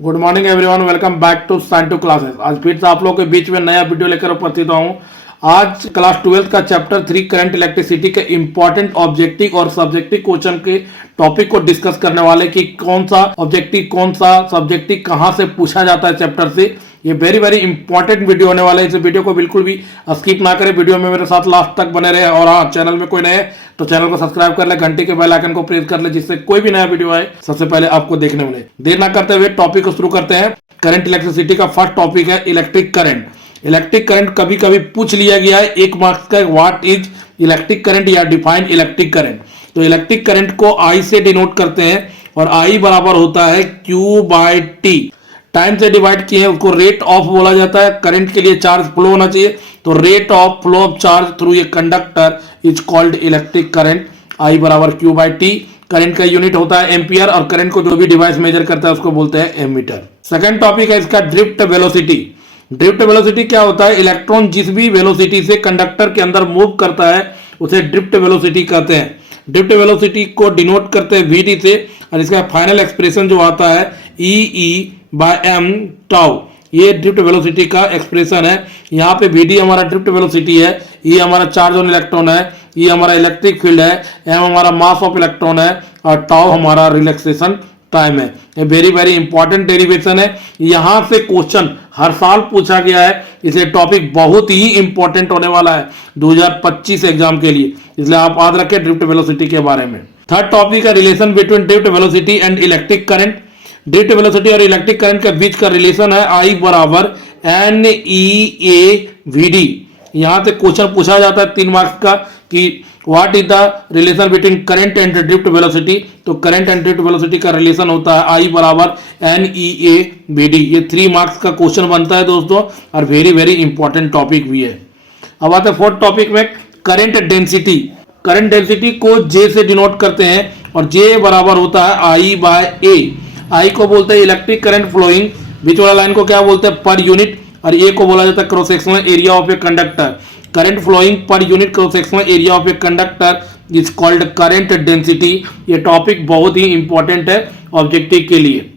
Good morning everyone, welcome back to sign to classes. आज फिर से आप लोगों के बीच में नया वीडियो लेकर उपस्थित हूँ। आज क्लास 12 का चैप्टर 3 करंट इलेक्ट्रिसिटी के इंपॉर्टेंट ऑब्जेक्टिव और सब्जेक्टिव क्वेश्चन के टॉपिक को डिस्कस करने वाले कि कौन सा ऑब्जेक्टिव कौन सा सब्जेक्टिव कहां से पूछा जाता है चैप्टर से। ये वेरी वेरी इंपॉर्टेंट वीडियो होने वाला है। इस वीडियो को बिल्कुल भी स्किप ना करें, वीडियो में मेरे साथ लास्ट तक बने रहे। और हाँ, चैनल में कोई नए तो चैनल को सब्सक्राइब कर ले, घंटी के बेल आइकन को प्रेस कर ले, जिससे कोई भी नया वीडियो आए सबसे पहले आपको देखने मिले। देर ना करते हुए टॉपिक को शुरू करते हैं। करंट इलेक्ट्रिसिटी का फर्स्ट टॉपिक है इलेक्ट्रिक करंट। इलेक्ट्रिक करंट कभी कभी पूछ लिया गया है 1 मार्क्स का, व्हाट इज इलेक्ट्रिक करंट या डिफाइन इलेक्ट्रिक करंट। तो इलेक्ट्रिक करंट को आई से डिनोट करते हैं और आई बराबर होता है Q बाई टी। टाइम से डिवाइड किए हैं उसको रेट ऑफ बोला जाता है। करंट के लिए चार्ज फ्लो होना चाहिए, तो rate of flow of charge through a conductor is called electric current. I बराबर Q बाई टी। करंट का यूनिट होता है एम्पियर और करंट को जो भी डिवाइस मेजर करता है उसको बोलते हैं एमीटर। सेकंड टॉपिक है इसका ड्रिफ्ट वेलोसिटी। ड्रिफ्ट वेलोसिटी क्या होता है? इलेक्ट्रॉन जिस भी वेलोसिटी से कंडक्टर के अंदर मूव करता है उसे ड्रिफ्ट वेलोसिटी कहते हैं। ड्रिफ्ट वेलोसिटी को डिनोट करते हैं वी डी से और इसका फाइनल एक्सप्रेशन जो आता है ई बाय एम टाउ। ये ड्रिफ्ट वेलोसिटी का एक्सप्रेशन है। यहाँ पे वी डी हमारा ड्रिफ्ट वेलोसिटी है, ये हमारा चार्ज ऑन इलेक्ट्रॉन है, ये हमारा इलेक्ट्रिक फील्ड है, एम हमारा मास ऑफ इलेक्ट्रॉन है और टाउ हमारा रिलैक्सेशन टाइम है। ये वेरी वेरी इंपॉर्टेंट डेरिवेशन है। यहाँ से क्वेश्चन हर साल पूछा गया है, इसलिए टॉपिक बहुत ही इंपॉर्टेंट होने वाला है 2025 एग्जाम के लिए, इसलिए आप याद रखें ड्रिफ्ट वेलोसिटी के बारे में। थर्ड टॉपिक है relation between drift velocity and electric current. Drift velocity और इलेक्ट्रिक करंट के बीच का रिलेशन है आई बराबर N E A V D. यहाँ से क्वेश्चन पूछा जाता है 3 मार्क्स का कि what is the relation between current and drift velocity. तो करंट एंड ड्रिफ्ट वेलोसिटी का रिलेशन होता है आई बराबर N E A V D. ये 3 मार्क्स का क्वेश्चन बनता है दोस्तों और वेरी वेरी इंपॉर्टेंट टॉपिक भी है। अब आते हैं फोर्थ टॉपिक में करंट डेंसिटी। करंट डेंसिटी को जे से डिनोट करते हैं और जे बराबर होता है आई बाय ए। आई को बोलते हैं इलेक्ट्रिक करंट फ्लोइंग, बीच वाला लाइन को क्या बोलते हैं पर यूनिट, और ए को बोला जाता है cross sectional area of a conductor. Current flowing per unit cross sectional area of a conductor is called current density. ये टॉपिक बहुत ही इंपॉर्टेंट है ऑब्जेक्टिव के लिए।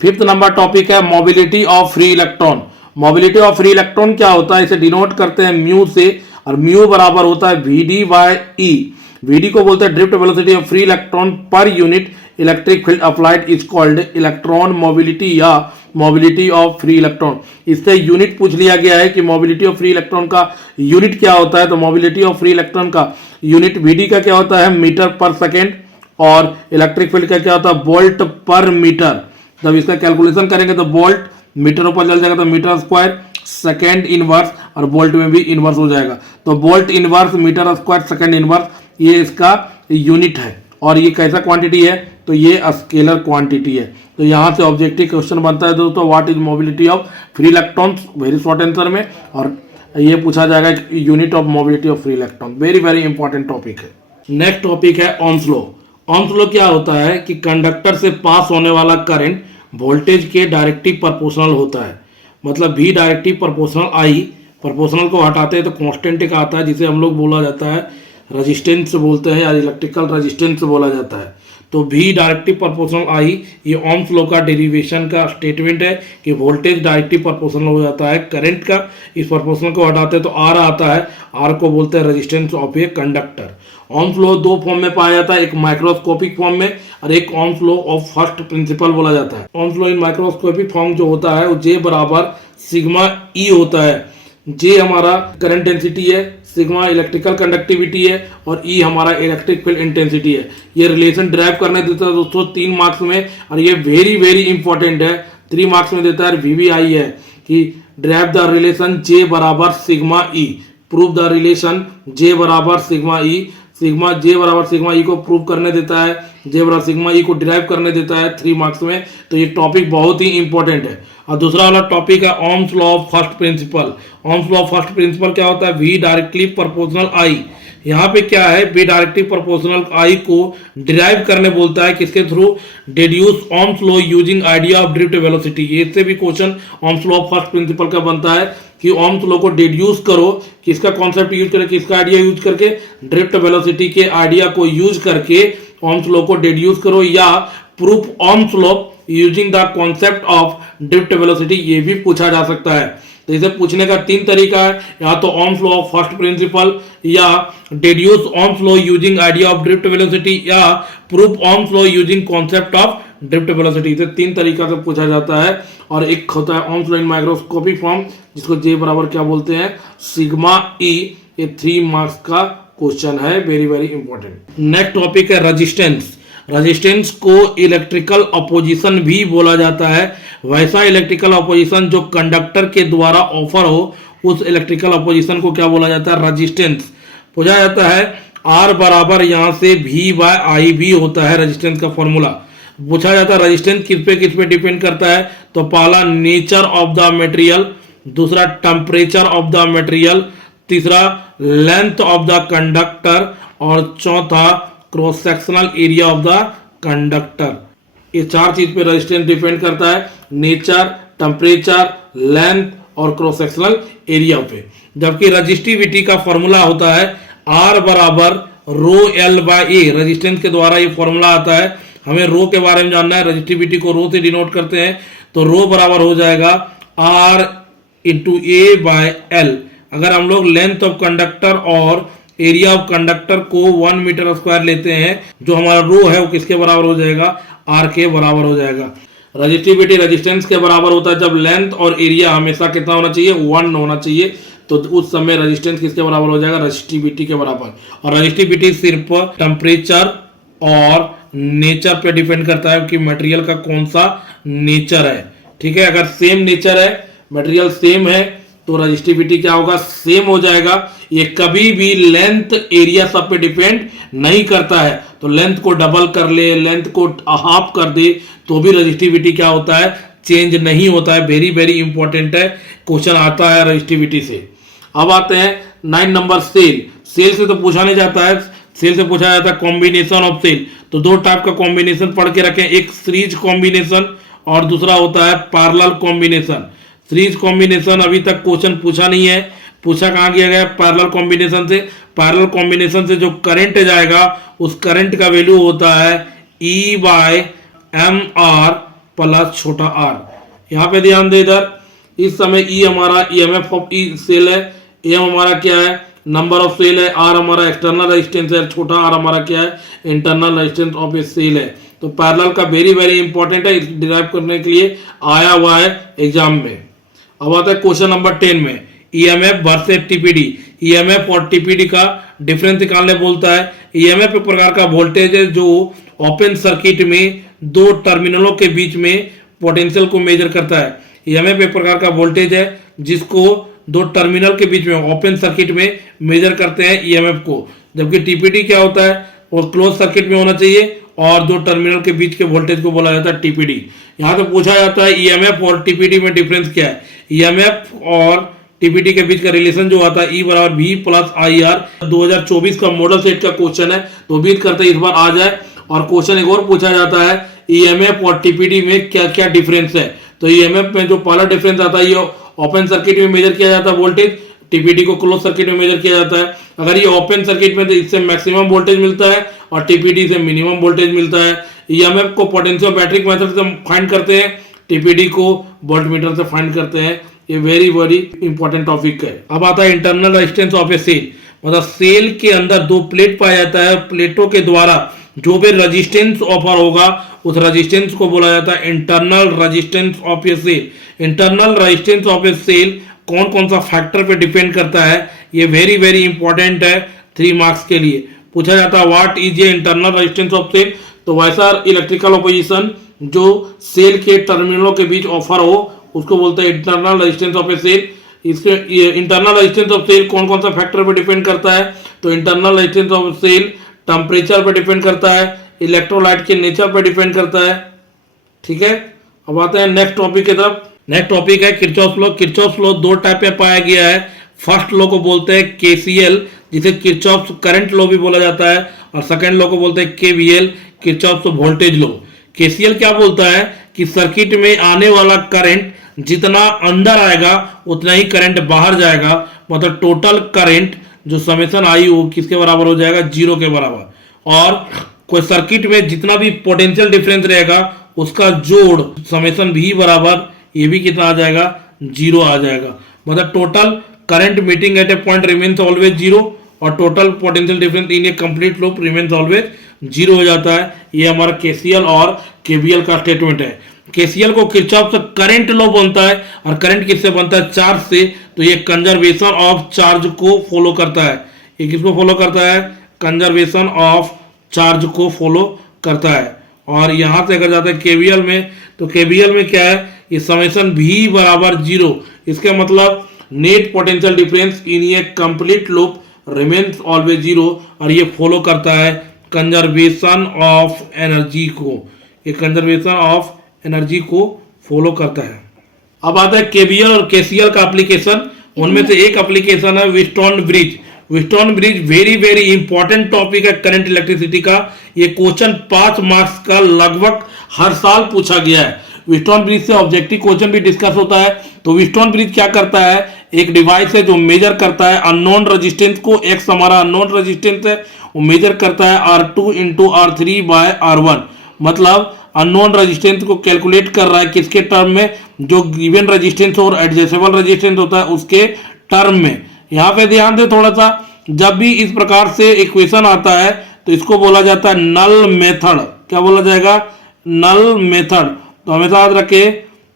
फिफ्थ नंबर टॉपिक है mobility of free electron. Mobility of free electron क्या होता है? इसे डिनोट करते हैं म्यू से और म्यू बराबर होता है V D by E. V D को बोलते हैं drift velocity of free electron per unit electric field applied is called electron mobility या मोबिलिटी ऑफ फ्री इलेक्ट्रॉन। इससे यूनिट पूछ लिया गया है कि मोबिलिटी ऑफ फ्री इलेक्ट्रॉन का यूनिट क्या होता है। तो मोबिलिटी ऑफ फ्री इलेक्ट्रॉन का यूनिट वीडी का क्या होता है? मीटर पर सेकेंड, और इलेक्ट्रिक फील्ड का क्या होता है? वोल्ट पर मीटर। जब इसका कैलकुलेशन करेंगे तो वोल्ट मीटर ऊपर चल जाएगा तो मीटर स्क्वायर, सेकेंड इनवर्स और वोल्ट में भी इनवर्स हो जाएगा। तो volt inverse metre square second inverse ये इसका यूनिट है। और ये कैसा क्वांटिटी है? तो ये स्केलर क्वांटिटी है। तो यहाँ से ऑब्जेक्टिव क्वेश्चन बनता है दोस्तों, what is mobility of free electrons, very short answer में, और ये पूछा जाएगा unit of mobility of free electron. Very very important topic है। नेक्स्ट टॉपिक है ऑम्स लॉ। ऑम्स लॉ क्या होता है कि कंडक्टर से पास होने वाला करंट वोल्टेज के डायरेक्टिव प्रोपोर्शनल होता है। मतलब भी डायरेक्टिव प्रोपोर्शनल आई, प्रोपोर्शनल को हटाते हैं तो कांस्टेंट एक आता है जिसे हम लोग बोला जाता है रेजिस्टेंस बोलते हैं या इलेक्ट्रिकल रेजिस्टेंस बोला जाता है। तो भी डायरेक्टिव प्रोपोर्शनल आई, ये ओम्स लॉ का डेरिवेशन का स्टेटमेंट है कि वोल्टेज डायरेक्टिव प्रोपोर्शनल हो जाता है करंट का। इस प्रोपोर्शनल को हटाते हैं तो आर आता है, आर को बोलते हैं resistance of a conductor. Ohm's law 2 form में पाया जाता है, एक माइक्रोस्कोपिक फॉर्म में और एक ohms law of first principal बोला जाता है। Ohm's law in microscopic form जो होता है वो जे बराबर सिग्मा ई होता है। जे हमारा करंट डेंसिटी है, सिग्मा इलेक्ट्रिकल कंडक्टिविटी है और ई हमारा इलेक्ट्रिक फील्ड इंटेंसिटी है। ये रिलेशन ड्राइव करने देता है दोस्तों 3 मार्क्स में, और ये वेरी वेरी इंपॉर्टेंट है। 3 मार्क्स में देता है VVI है कि ड्राइव द रिलेशन जे बराबर sigma E, prove the relation J बराबर सिग्मा ई। सिग्मा जे बराबर सिग्मा ई को प्रूव करने देता है, जे बराबर सिग्मा ई को डिराइव करने देता है 3 मार्क्स में। तो ये टॉपिक बहुत ही इंपॉर्टेंट है। और दूसरा वाला टॉपिक है ohms law of first principal. Ohms law of first principal क्या होता है? वी डायरेक्टली प्रोपोर्शनल आई। यहाँ पे क्या है? वी डायरेक्टली प्रोपोर्शनल आई को डिराइव करने बोलता है, किसके through? Deduce ohms law using idea of drift velocity. ये इससे भी question ohms law of first principal का बनता है कि ओम्स लॉ को डिड्यूस करो, किसका कॉन्सेप्ट यूज करके, किसका आइडिया यूज करके? ड्रिफ्ट वेलोसिटी के आइडिया को यूज करके ओम्स लॉ को डिड्यूस करो या proof Ohm's law using the concept of drift velocity, ये भी पूछा जा सकता है। तो इसे पूछने का 3 तरीका है, या तो Ohm's law of first principle, या deduce Ohm's law using idea of drift velocity, या proof Ohm's law using concept of drift velocity. इसे 3 तरीका से पूछा जाता है। और एक होता है Ohm's law in microscopic form, जिसको जे बराबर क्या बोलते हैं, सिग्मा ई। ये 3 मार्क्स का क्वेश्चन है, very very important. Next topic है रेजिस्टेंस। रेजिस्टेंस को इलेक्ट्रिकल अपोजिशन भी बोला जाता है। वैसा इलेक्ट्रिकल अपोजिशन जो कंडक्टर के द्वारा ऑफर हो, उस इलेक्ट्रिकल अपोजिशन को क्या बोला जाता है, रेजिस्टेंस। पूछा जाता है आर बराबर यहां से V बाय आई भी होता है रेजिस्टेंस का फॉर्मूला। पूछा जाता है रेजिस्टेंस किस पे डिपेंड करता है, तो पहला नेचर ऑफ द मटेरियल, दूसरा टेम्परेचर ऑफ द मटेरियल, तीसरा लेंथ ऑफ द कंडक्टर, और चौथा cross sectional area of the conductor. ये 4 चीज पे रेजिस्टेंस डिपेंड करता है, नेचर, टेम्परेचर, लेंथ और क्रॉस सेक्शनल एरिया पे। जबकि रजिस्टिविटी का फॉर्मूला होता है R बराबर rho L by A. Resistance के द्वारा ये फॉर्मूला आता है। हमें रो के बारे में जानना है, रजिस्टिविटी को रो से डिनोट करते हैं, तो रो बराबर हो जाएगा R into A by L. अगर हम लोग लेंथ ऑफ कंडक्टर और एरिया ऑफ कंडक्टर को 1 मीटर स्क्वायर लेते हैं, जो हमारा रो है वो किसके बराबर हो जाएगा, R के बराबर हो जाएगा। रजिस्टिविटी रेजिस्टेंस के बराबर होता है जब लेंथ और एरिया हमेशा कितना होना चाहिए, 1 होना चाहिए। तो उस समय रेजिस्टेंस किसके बराबर हो जाएगा, रजिस्टिविटी के बराबर। और रजिस्टिविटी सिर्फ टेम्परेचर और नेचर पे डिपेंड करता है कि मटेरियल का कौन सा नेचर है। ठीक है, अगर सेम नेचर है, मटेरियल सेम है, तो रजिस्टिविटी क्या होगा, सेम हो जाएगा। ये कभी भी लेंथ एरिया सब पे डिपेंड नहीं करता है। तो लेंथ को डबल कर ले, लेंथ को हाफ कर दे, तो भी रजिस्टिविटी क्या होता है, चेंज नहीं होता है। वेरी वेरी इंपॉर्टेंट है, क्वेश्चन आता है रजिस्टिविटी से। अब आते हैं 9 नंबर सेल। सेल से तो पूछा नहीं जाता है, सेल से पूछा जाता है कॉम्बिनेशन ऑफ सेल। तो 2 टाइप का कॉम्बिनेशन पढ़ के रखें, एक सीरीज कॉम्बिनेशन और दूसरा होता है पैरेलल कॉम्बिनेशन। सीरीज कॉम्बिनेशन अभी तक क्वेश्चन पूछा नहीं है, पूछा कहां किया गया, पैरेलल कॉम्बिनेशन से। पैरेलल कॉम्बिनेशन से जो करंट जाएगा, उस करंट का वैल्यू होता है E by M R plus छोटा r। यहां पे ध्यान दे, इधर इस समय E हमारा EMF ऑफ E सेल है, M हमारा क्या है, नंबर ऑफ सेल है, R हमारा एक्सटर्नल रेजिस्टेंस है, छोटा r हमारा क्या है, internal resistance of a cell है। तो पैरेलल का वेरी वेरी इंपॉर्टेंट है, डिराइव करने के लिए आया हुआ है एग्जाम में। अब आता है क्वेश्चन नंबर 10 में, EMF वर्सेस TPD। EMF और TPD का डिफरेंस निकालने बोलता है। EMF एक प्रकार का वोल्टेज है जो ओपन सर्किट में 2 टर्मिनलों के बीच में पोटेंशियल को मेजर करता है। EMF एक प्रकार का वोल्टेज है जिसको 2 टर्मिनल के बीच में ओपन सर्किट में मेजर करते हैं EMF को। जबकि TPD क्या होता है, वो क्लोज सर्किट में होना चाहिए और 2 टर्मिनल के बीच के वोल्टेज को बोला जाता है TPD। यहाँ तो पूछा जाता है EMF और TPD में डिफरेंस क्या है। EMF और TPD के बीच का रिलेशन जो आता है E बराबर V प्लस IR। 2024 का मॉडल सेट का क्वेश्चन है, तो उम्मीद करते हैं इस बार आ जाए। और क्वेश्चन एक और पूछा जाता है, EMF और TPD में क्या क्या डिफरेंस है। तो EMF में जो पहला डिफरेंस आता है, ये ओपन सर्किट में मेजर किया जाता है वोल्टेज, TPD को क्लोज सर्किट में मेजर किया जाता है। अगर ये ओपन सर्किट में तो इससे मैक्सिमम वोल्टेज मिलता है और TPD से मिनिमम वोल्टेज मिलता है। EMF को पोटेंशियोमेट्रिक मेथड से फाइंड करते हैं, TPD को वोल्टमीटर से फाइंड करते हैं। ये वेरी वेरी इंपॉर्टेंट टॉपिक है। अब आता है internal resistance of a cell. मतलब सेल के अंदर 2 प्लेट पाया जाता है, प्लेटों के द्वारा जो भी रेजिस्टेंस ऑफर होगा, उस रेजिस्टेंस को बोला जाता है internal resistance of a cell. Internal resistance of a cell कौन कौन सा फैक्टर पे डिपेंड करता है, ये वेरी वेरी इंपॉर्टेंट है 3 मार्क्स के लिए। पूछा जाता है what is a internal resistance of cell. तो वैसा इलेक्ट्रिकल ऑपोजिशन जो सेल के टर्मिनलों के बीच ऑफर हो, उसको बोलते हैं internal resistance of a cell. इसके इंटरनल रेजिस्टेंस ऑफ सेल कौन कौन सा फैक्टर पे डिपेंड करता है, तो internal resistance of cell temperature पे डिपेंड करता है, इलेक्ट्रोलाइट के नेचर पे डिपेंड करता है। ठीक है, अब आते हैं नेक्स्ट टॉपिक की तरफ। नेक्स्ट टॉपिक है Kirchhoff law. Kirchhoff law 2 type में पाया गया है। फर्स्ट लॉ को बोलते हैं KCL, जिसे किरचॉफ करंट लॉ भी बोला जाता है, और सेकंड लॉ को बोलते हैं KVL, Kirchhoff voltage law. KCL क्या बोलता है कि सर्किट में आने वाला करंट जितना अंदर आएगा उतना ही करंट बाहर जाएगा। मतलब टोटल करंट जो समेशन आई वो किसके बराबर हो जाएगा, 0 के बराबर। और कोई सर्किट में जितना भी पोटेंशियल डिफरेंस रहेगा उसका जोड़ समेशन भी बराबर ये भी कितना आ जाएगा, 0 आ जाएगा। मतलब total current meeting at A point remains always 0 और total potential difference in A complete loop remains always 0 हो जाता है। ये हमारा केसीएल और केवीएल का स्टेटमेंट है। केसीएल को किरचॉफ से करंट लॉ बनता है और करंट किससे बनता है, चार्ज से। तो ये कंजर्वेशन ऑफ चार्ज को फॉलो करता है। ये किसको फॉलो करता है, कंजर्वेशन ऑफ चार्ज को फॉलो करता है। और यहां से अगर जाता है केवीएल में, तो केवीएल में क्या है, ये समेशन भी बराबर 0। इसका मतलब net potential difference in A complete loop remains always 0 और ये फॉलो करता है कंजर्वेशन ऑफ एनर्जी को। ये कंजर्वेशन ऑफ एनर्जी को फॉलो करता है। अब आता है केवीएल और केसीएल का एप्लीकेशन। उनमें से एक एप्लीकेशन है Wheatstone bridge. Wheatstone bridge very very important topic है करंट इलेक्ट्रिसिटी का। ये क्वेश्चन 5 मार्क्स का लगभग हर साल पूछा गया है। व्हीटस्टोन ब्रिज से ऑब्जेक्टिव क्वेश्चन भी डिस्कस होता है। तो व्हीटस्टोन ब्रिज क्या करता है, एक डिवाइस है जो मेजर करता है अननोन रेजिस्टेंस को। एक्स हमारा अननोन रेजिस्टेंस है, वो मेजर करता है R2 into R3 bye R1। मतलब अननोन रेजिस्टेंस को कैलकुलेट कर रहा है किसके टर्म में, जो गिवन रेजिस्टेंस और एडजस्टेबल रेजिस्टेंस होता है उसके टर्म में। यहाँ पे ध्यान दे थोड़ा सा, जब भी इस प्रकार से इक्वेशन आता है तो इसको बोला जाता है नल मेथड। क्या बोला जाएगा, नल मेथड। तो हमेशा याद रखे,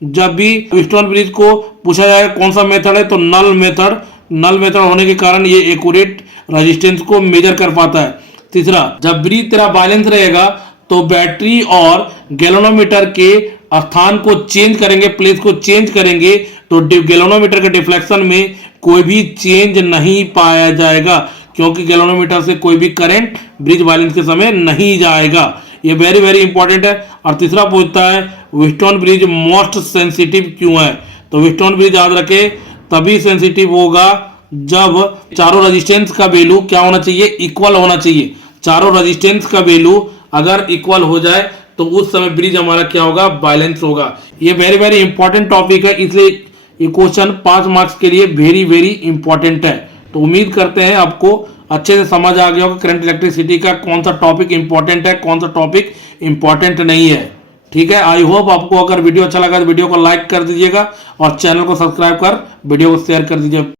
जब भी व्हीटस्टोन ब्रिज को पूछा जाएगा कौन सा मेथड है, तो नल मेथड। नल मेथड होने के कारण ये एक्यूरेट रेजिस्टेंस को मेजर कर पाता है। तीसरा, जब ब्रिज तेरा बैलेंस रहेगा तो बैटरी और गैल्वेनोमीटर के स्थान को चेंज करेंगे, प्लेस को चेंज करेंगे, तो गैल्वेनोमीटर के डिफ्लेक्शन में कोई भी चेंज नहीं पाया जाएगा, क्योंकि गैल्वेनोमीटर से कोई भी करंट ब्रिज बैलेंस के समय नहीं जाएगा। ये वेरी वेरी इंपॉर्टेंट है। और तीसरा पूछता है व्हीटस्टोन ब्रिज मोस्ट सेंसिटिव क्यों है। तो व्हीटस्टोन ब्रिज याद रखे तभी सेंसिटिव होगा जब चारों रेजिस्टेंस का वैल्यू क्या होना चाहिए, इक्वल होना चाहिए। चारों रेजिस्टेंस का वैल्यू अगर इक्वल हो जाए तो उस समय ब्रिज हमारा क्या होगा, बैलेंस होगा। ये वेरी वेरी इंपॉर्टेंट टॉपिक है, इसलिए ये क्वेश्चन 5 मार्क्स के लिए वेरी वेरी इंपॉर्टेंट है। तो उम्मीद करते हैं आपको अच्छे से समझ आ गया होगा करंट इलेक्ट्रिसिटी का कौन सा टॉपिक इंपॉर्टेंट है, कौन सा टॉपिक इंपॉर्टेंट नहीं है। ठीक है, आई होप आपको अगर वीडियो अच्छा लगा तो वीडियो को लाइक कर दीजिएगा और चैनल को सब्सक्राइब कर वीडियो को शेयर कर दीजिए।